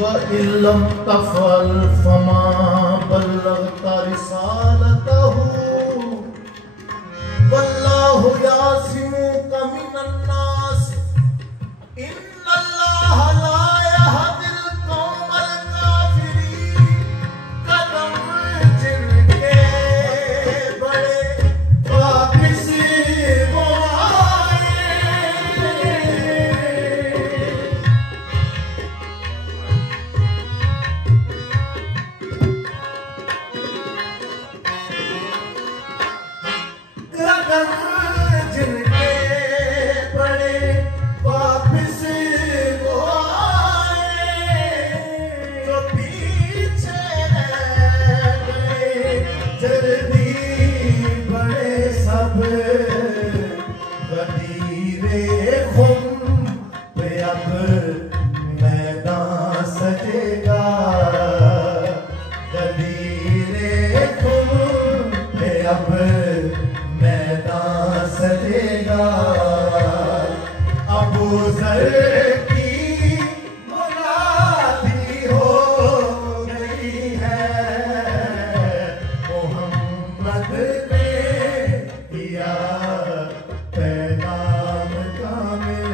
वइल्लम तफ़अल फमा बल्लग़्ता रिसालतहू वल्लाहु यासिमुका मिनन्नास इन्नल्लाह ला यहदिल कौमल काफ़िरीन। कदम जिनके बड़े वापिस वो जिनके बड़े वापिस वो आए, जो पीछे रह गए जल्दी बड़े सब गदीरे खुम पे अब मैदान सजेगा। गदीरे खुम पे अब मैदान सजेगा। अबू ज़र की मुनादी हो गई है, मोहम्मद ने दिया पैगाम कामिल।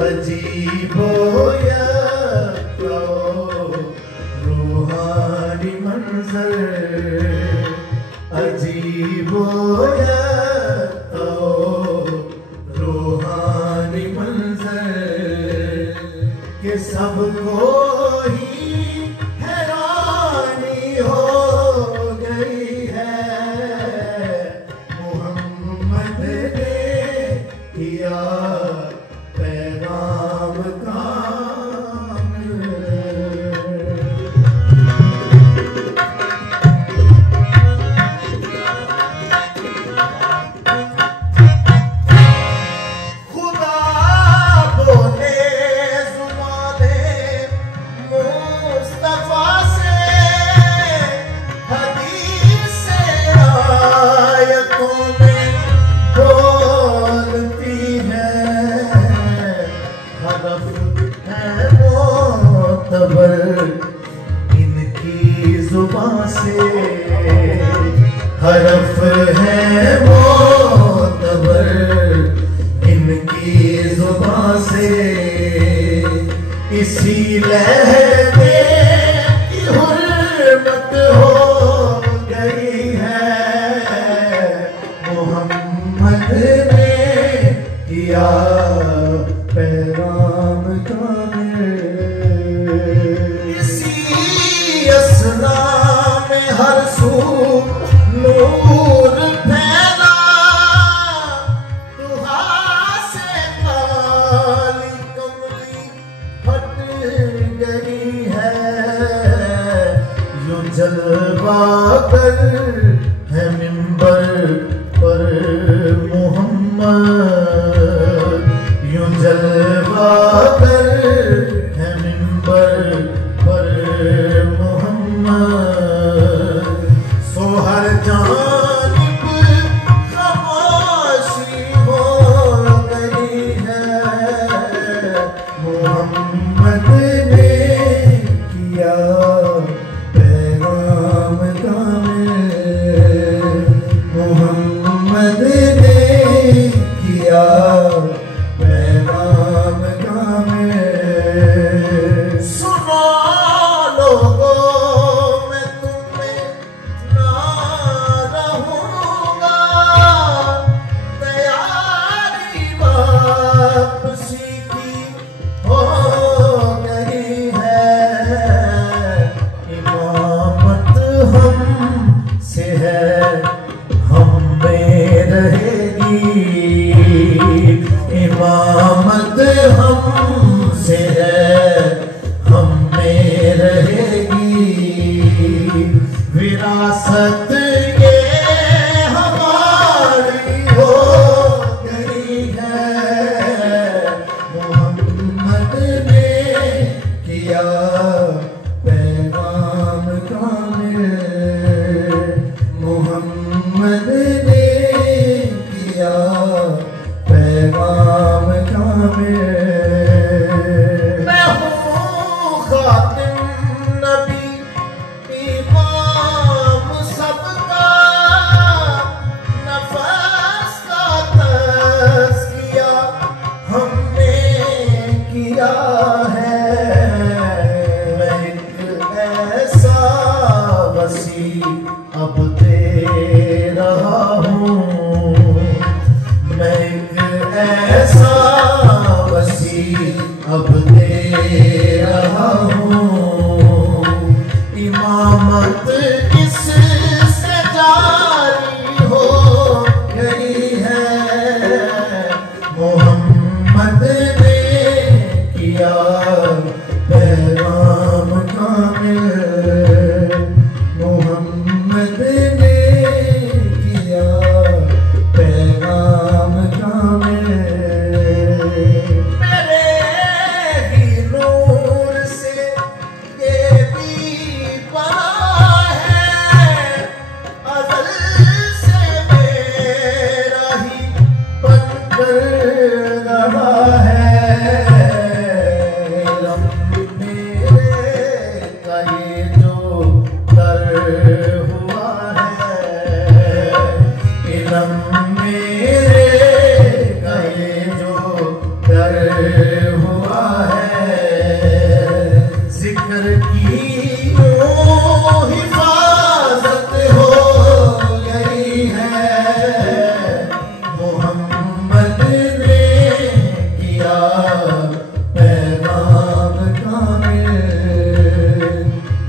अजीबो या रूहानी मंजर, अजीबो या रूहानी मंजर के सबको ही हैरानी हो गई है। मोहम्मद ने किया पैगाम कामिल। खुदा बोले ज़ुबाने मुस्तफ़ा से, हदीस आयतों में बोलती है। हरफ है मोतबर इनकी जुबान से, हरफ है मोतबर इनकी जुबान से। इसी लहजे की हुर्मत हो गई है। मोहम्मद ने किया पैगाम कामिल। इसी असना में हर सू नूर फैला, दुहा से काली कमली फट गई है। यूं जलवा कर है मिंबर पर मोहम्मद, यूं जलवा कर है मिंबर पर मोहम्मद। सो हर जानिब खामोशी हो गई है। मोहम्मद ने किया पैगाम कामिल। मोहम्मद ने किया इमामत हमसे है, हम में रहेगी। विरासत ये हमारी हो गई है। मोहम्मद ने किया पैगाम कामिल, मोहम्मद ने किया पैगाम कामिल। मैं हूँ खातिम नबी, इमाम सबका, नफस का तज़किया हमने किया है। मैं एक ऐसा वसी अब दे रहा हूँ, मैं एक ऐसा वसी अब दे रहा हूँ। इमामत इससे जारी हो गई है। मोहम्मद ने किया पैगाम कामिल, मोहम्मद ने किया पैगाम कामिल। मेरे ही नूर से ये भी बना है, अज़ल से मेरा ही बनकर रहा है। मेरे का ये जो दर हुआ है, इलम मेरे का ये जो दर हुआ है। जिक्र की हिफाजत हो गई है। मोहम्मद ने किया पैगाम कामिल,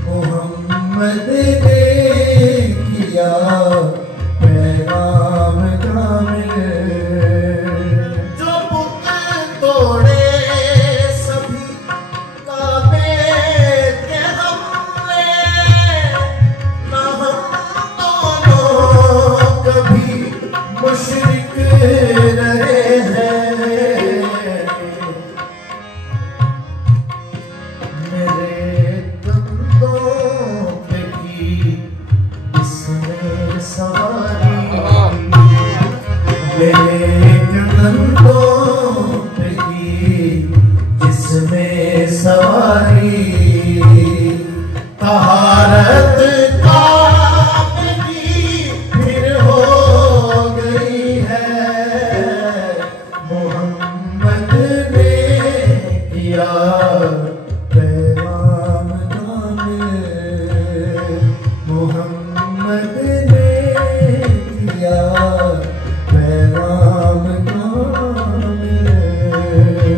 मोहम्मद ने किया पैगाम कामिल। जो बुत तोड़े सभी काबे के हमने, ना हम दोनों कभी मुशरिक रहे हैं। मेरे कंधों पे की इसने सवारी, मेरे कंधों पे की जिसमें सवारी। तहारत कामिली फिर हो गई है। मोहम्मद ने किया पैगाम कामिल, मोहम्मद ने किया पैगाम कामिल।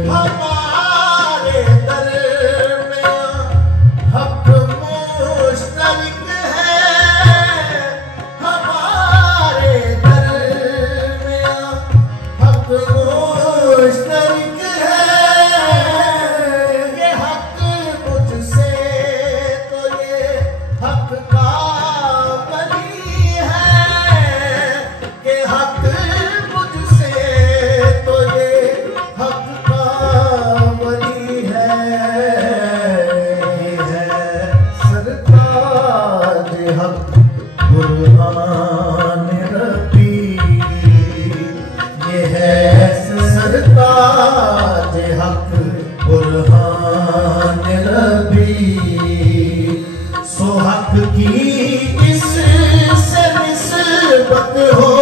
हमारे दरमियां हक मुश्तरक है, हमारे दरमियां हक मुश्तरक है। ये हक मुझसे तो ये हक का वली है, ये हक मुझसे तो ये हक का वली है। ये है सरताज हक बुरहान रब्बी, ये है सरताज हक बुरहान रब्बी। सो हक की इससे निस्बत हो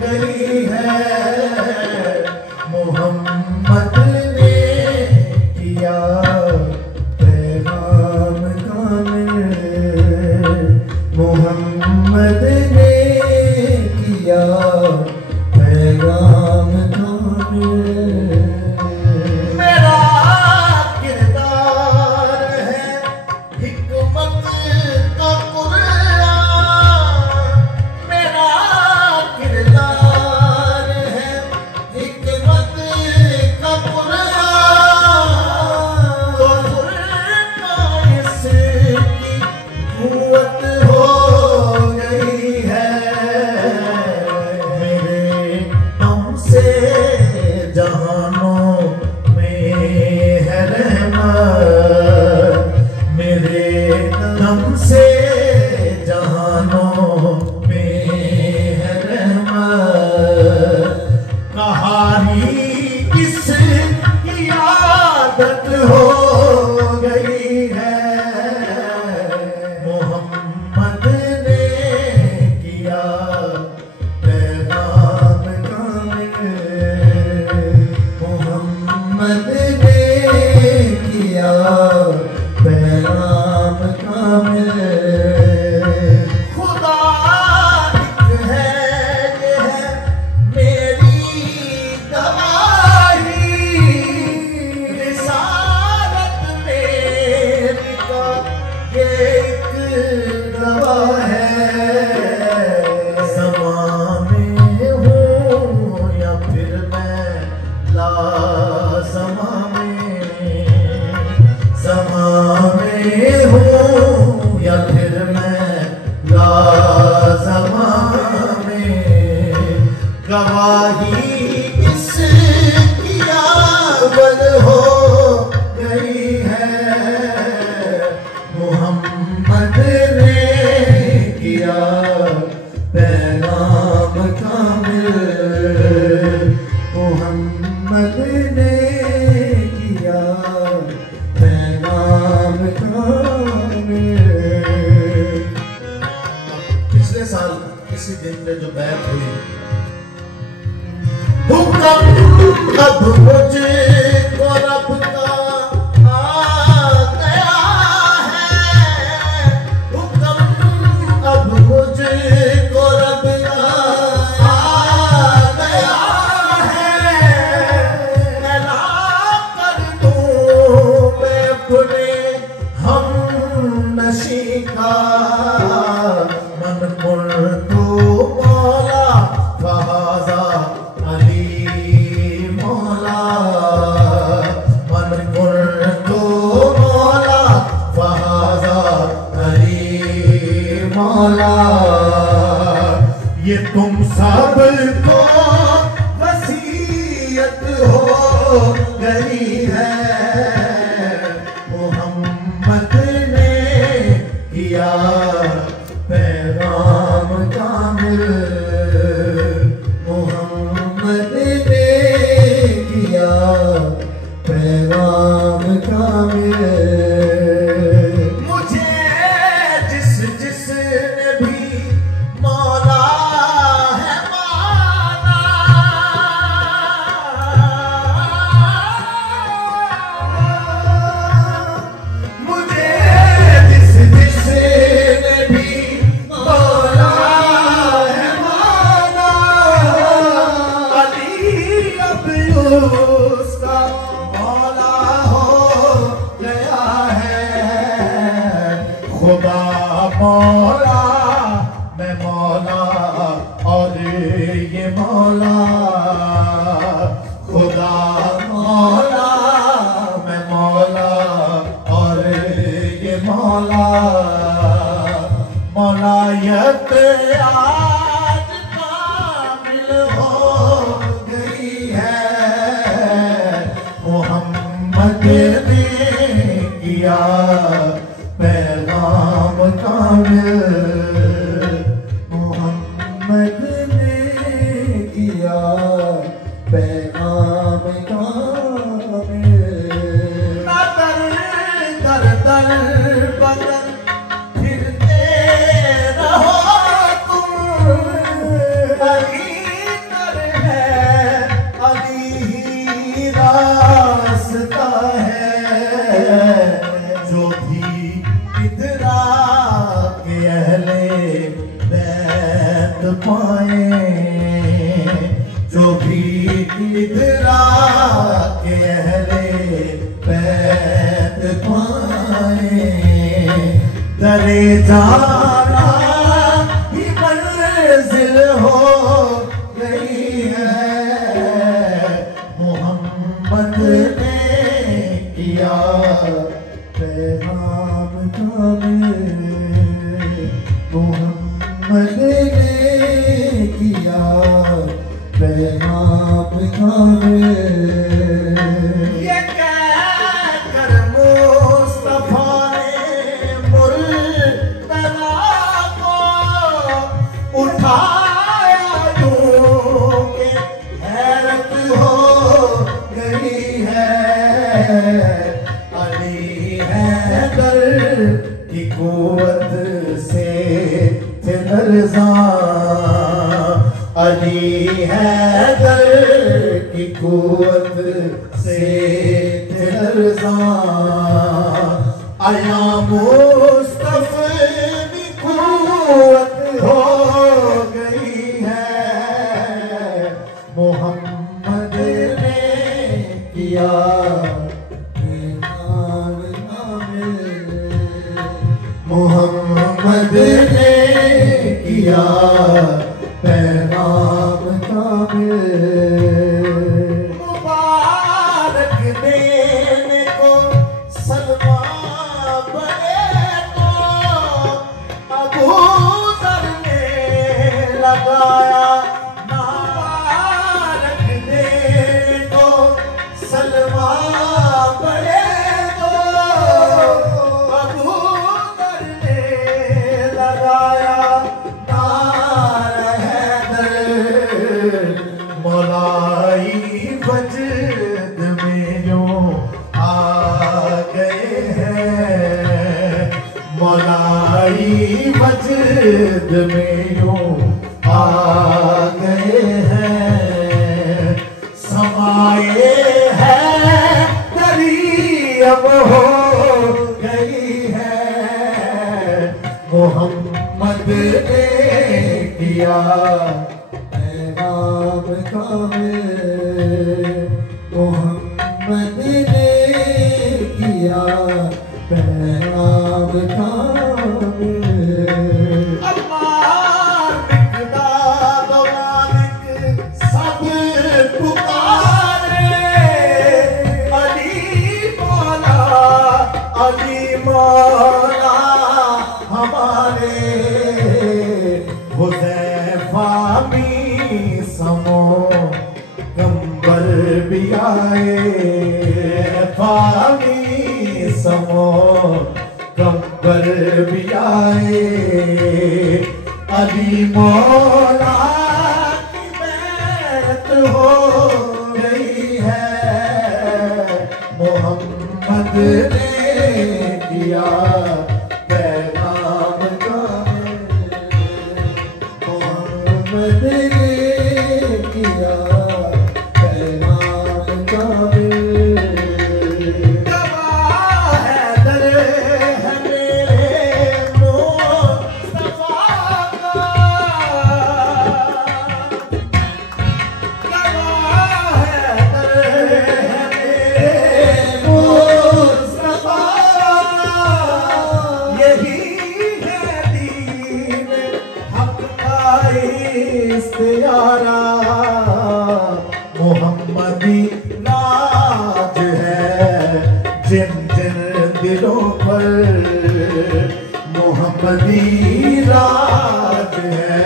गई है। मोहम्मद ने किया पैगाम कामिल, मोहम्मद ने किया पैगाम कामिल। शहादत हो गई है। मोहम्मद ने किया पैगाम कामिल, मोहम्मद ने किया पैगाम कामिल। खुदा एक है, ये है मेरी गवाही, रिसालत मेरी का ये एक गवाह है। समा में हूँ या फिर मैं लासमा में, समा में हूँ या फिर मैं लासमा में, गवाही इसकी अव्वल हो गई है। मोहम्मद ने किया पैगाम कामिल, मोहम्मद ने किया पैगाम कामिल। पिछले साल किसी दिन में जो बैत हुई, हुक्म अब मुझको रब का आ गया है, हुक्म अब मुझको रब का आ गया है। ऐलान कर दूं मैं अपने हम नशी का, मन मुर्दू मौला फहाजा अली मौला, मन मुर्दू मौला फहाजा अली मौला। ये तुम सबको वसीयत हो गई है। मोहम्मद ने किया पैगाम कामिल, मोहम्मद ने किया पैगाम कामिल। मुझे जिसने भी मौला है माना, मुझे जिसने भी मौला है माना, अली अब उसका मौला हो गया है। खुदा मौला मैं मौला और ये मौला, खुदा मौला मैं मौला और ये मौला। मौलायत आज कामिल हो गई है। मोहम्मद ने किया पैगाम कामिल, मोहम्मद ने किया पैगाम कामिल। दर दर बदन फिरते रहो तुम, अली दर है अली ही रास्ता है। जो भी इधरा के अहले बैत पाए, जो भी इधरा के अहले बैत पाए, दरे जाना ही मंजिल हो गई है। मोहम्मद ने किया पैगाम कामिल, मोहम्मद ने किया पैगाम कामिल। ये कहकर मुस्तफा ने मुर्तज़ा को उठाया यूं कि हैरत हो गई है। कुव्वत से थे लर्ज़ां, आया मुस्तफ़ा की कुव्वत हो गई है। मोहम्मद ने किया मोहम्मद ने किया पैगाम कामिल। मुबारक देने को सलमान बने तो अबू ज़र ने लगाया मुबारक देने को सलमान बने तो अबू ज़र ने लगाया मौलाई वजद में यूं आ गए हैं, मौलाई वजद में यूं आ गए हैं। समाए हैं तरी अब हो गई है। मोहम्मद ने किया पैगाम कामिल, मोहम्मद ने किया पैगाम कामिल। अल्लाह मिक़दाद मालिक सब पुकारे, अली मौला हमारे। हुज़ैफ़ा भी समो गंबर भी आए, फामी समो गंबर भी आए। अली मौला की बैत हो गई है। मोहम्मद ने किया पैगाम कामिल, मोहम्मद ने किया पैगाम कामिल। गवाह हैदर है मेरे मुस्तफा का, गवाह हैदर है मेरे मुस्तफा का। यही है दीन हक का इख्तियारा, मोहम्मदी नाज है जिन जिन दिलों पर। मोहम्मदी नाज है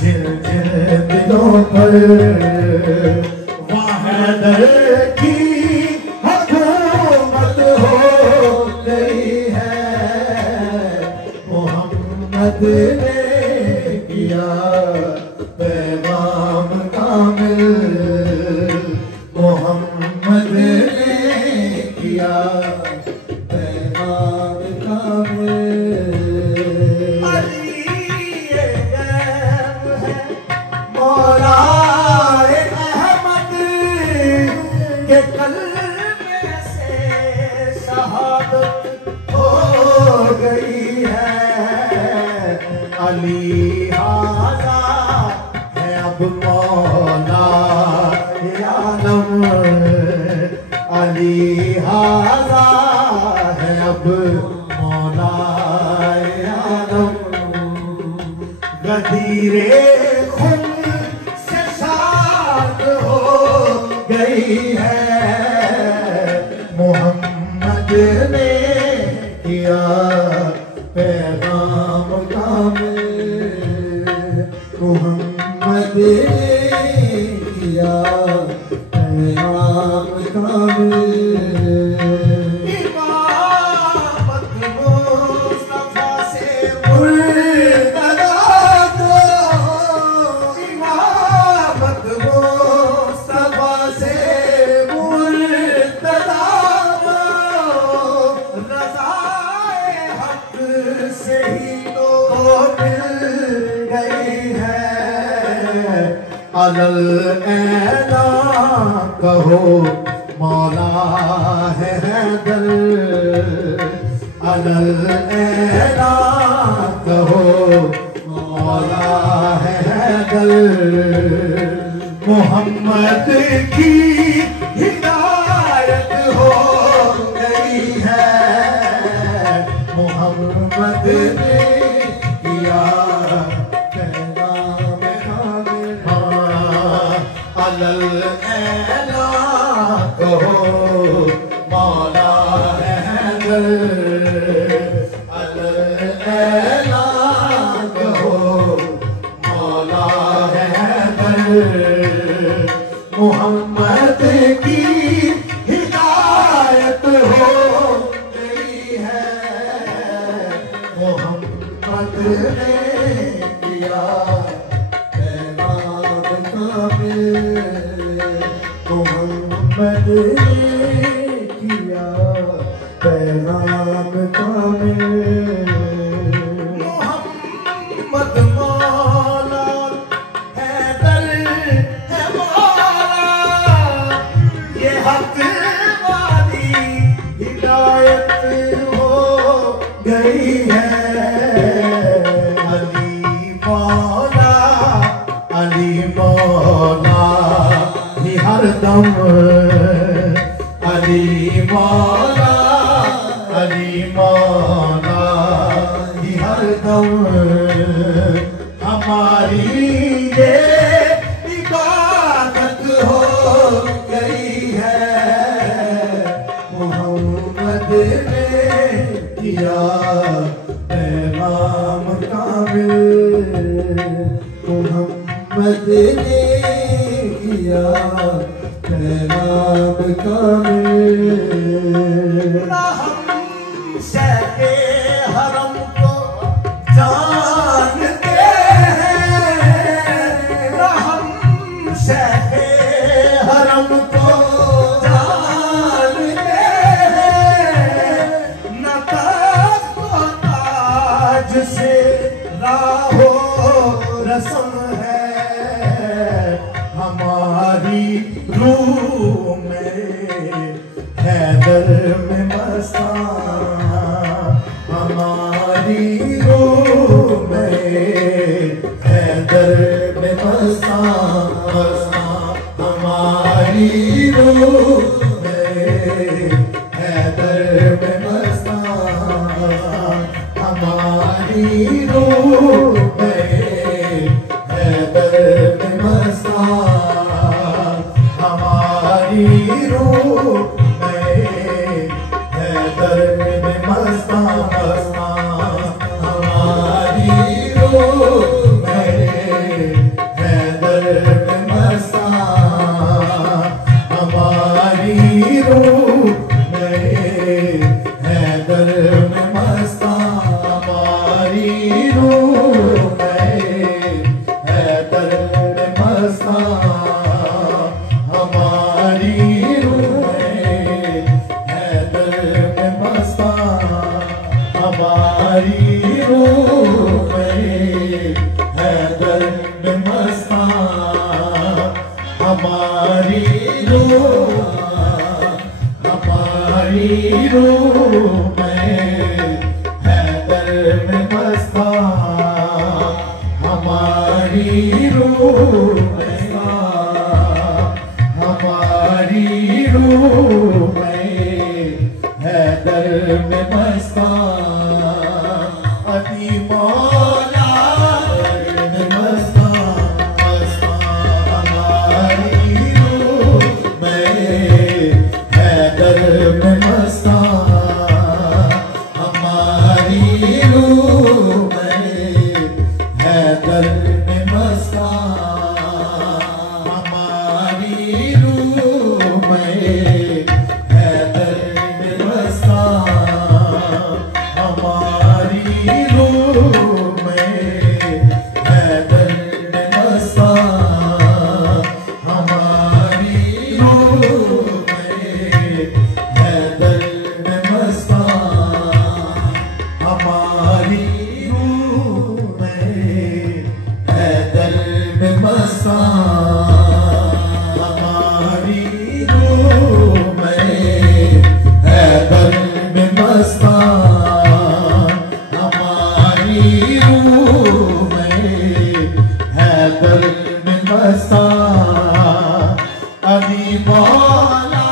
जिन जिन दिलों पर। वहदत की हुकूमत हो गई है। मोहम्मद ने किया पैगाम कामिल, मोहम्मद ने किया पैगाम कामिल। अली ये गैब है मौलाए अहमद के कल्मे से शहादत हो गई है। अली हाज़ा है अब मौला आलम, अली हाज़ा है अब मौला आलम। गदीरे खुद से शाद हो गई है। मोहम्मद ने किया पैगाम कामिल, मोहम्मद ने किया पैगाम कामिल। इमामत मुस्तफा से मुर्तज़ा को, इमामत मुस्तफा से मुर्तज़ा को। रज़ाए हक़ से ही तो मिल गई है। अलल ऐला कहो मौला है हैदर, अलल ऐला कहो मौला है हैदर। मोहम्मद की हिदायत हो गई है, मोहम्मद ने किया पैगाम कामिल। अलल ऐला कहो मौला है हैदर, अलल ऐला कहो मौला है हैदर। मोहम्मद की हिदायत हो गई है, मोहम्मद ने किया पैगाम कामिल, मोहम्मद ने किया पैगाम कामिल। मोहम्मद मौला हैदर है मौला, ये हक वाली हिदायत हो गई है। अली मौला, अली मौला ही हरदम, अली मौला, अली मौला ही हरदम। हमारी ये इबादत हो गई है, मोहम्मद ने किया पैगाम कामिल, मोहम्मद ने किया पैगाम कामिल। हम शहरे हरम को जानते हैं, हम शहरे हरम को जानते हैं, न ताज से राहो रस्म है। हमारी रूह में हैदर में मस्ताना, हमारी रूह में हैदर में मस्ताना, हमारी रूह में हैदर में मस्ताना, हमारी रूह में हैदर में मस्ताना, हमारी रूह में हैदर में मस्ताना, हमारी रूह में हैदर में मस्ताना, हमारी रूह में हैदर में मस्ताना, हमारी रूह में हैदर में मस्ताना, हमारी रूह में हैदर में मस्ताना, हमारी रूह में हैदर में मस्ताना, हमारी रूह, हमारी रूह में हैदर में मस्ताना, हमारी रूह में, हमारी रूह में हैदर में मस्ताना। अली मौला में मस्ताना, हमारी रूह में हैदर में मस्ताना, हमारी रूह में हैदर में मस्ताना, हमारी रूह में मौला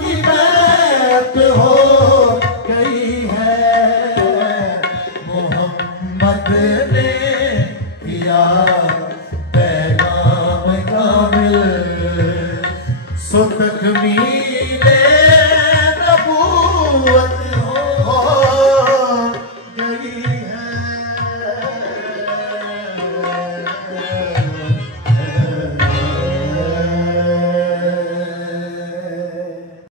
की बैत हो गई है। मोहम्मद ने किया पैगाम कामिल, सो तकमीले नबूवत